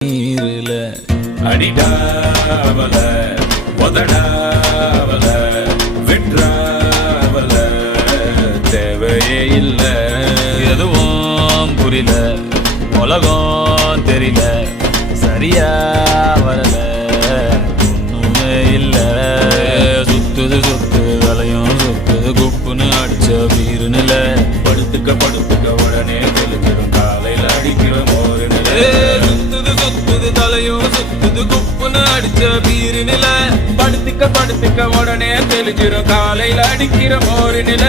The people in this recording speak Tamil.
நீருல. அடிடாவல உதடாவல விட்ராவல தேவையே இல்ல. எதுவும் புரியல உலகம் தெரியல சரியா வரல ஒண்ணுமே இல்ல. சுத்துது சுத்து தலையும் சுத்துது குப்புன்னு அடிச்ச வீருன்னு படுத்துக்க படுத்துக்க உடனே சுத்துது தலையும் சுத்துது குப்புன்னு அடிச்ச பீரு நில. படுத்துக்க படுத்துக்க உடனே தெளிஞ்சிரும். காலையில அடிக்கிற மோரு நில.